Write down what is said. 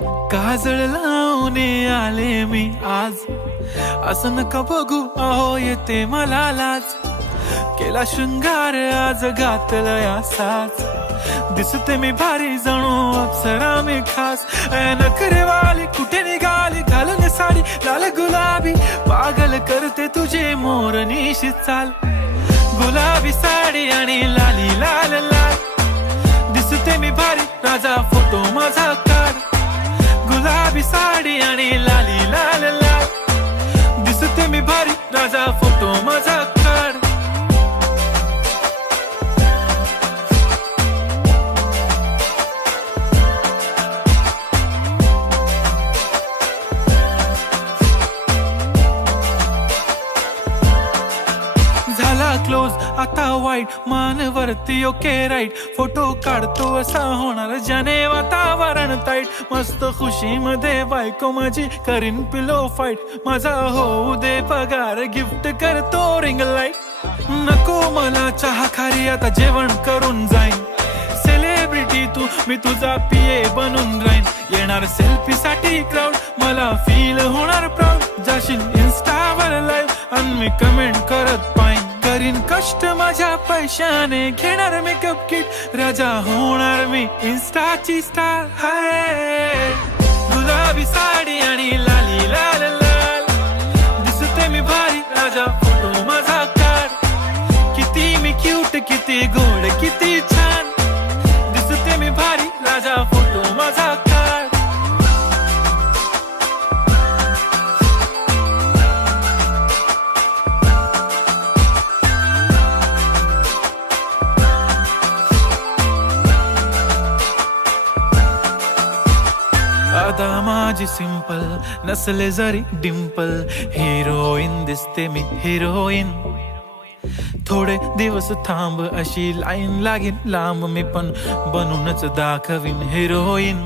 काजळ लावून आले मी आज, असं नका बघू अहो येते मला लाज. केला शृंगार आज घातलं या साज, दिसते मी भारी जणू अप्सरा मी खास. नखरेवाली कुठे निघाली घालून साडी लाल गुलाबी, पागल करते तुझे मोरनीशी चाल. गुलाबी साडी आणि लाली लाल लाल, दिसते मी भारी राजा फोटो माझा काढ. गुलाबी साडी आणि लाली लाल लाल, दिसते मी भारी राजा फोटो माझा काढ. झाला क्लोज आता वाईट, मान वरती ओके राईट. फोटो काढतो असा होणार ज्याने वातावरण ताईट. मस्त खुशी मध्ये बायको माझी करीन पिलो फाईट. माझा होऊ दे पगार गिफ्ट करतो रिंग लाईट. नको मला चहा खारी आता जेवण करून जाईन. सेलिब्रिटी तू मी तुझा पिये बनून राहीन. येणार सेल्फी साठी क्राऊड मला फील होणार प्राऊड. जाशील इन्स्टावर लाईव्ह आणि मी कमेंट करत पाईन. करीन कष्ट माझ्या पैशाने घेणार मेकअप किट. राजा होणार मी इन्स्टाची स्टार. हाय गुलाबी साडी आणि लाली लाल लाल, दिसते मी भारी राजा फोटो माझा काढ. किती मी क्यूट किती गोड किती छान, दिसते मी भारी राजा फोटो माझा काढ. अदा माझी सिंपल नसले जरी डिंपल, हिरोईन दिसते मी हिरोईन. थोडे दिवस थांब अशी लाईन लागेल लांब, मी पण बनूनच दाखवीन हिरोईन.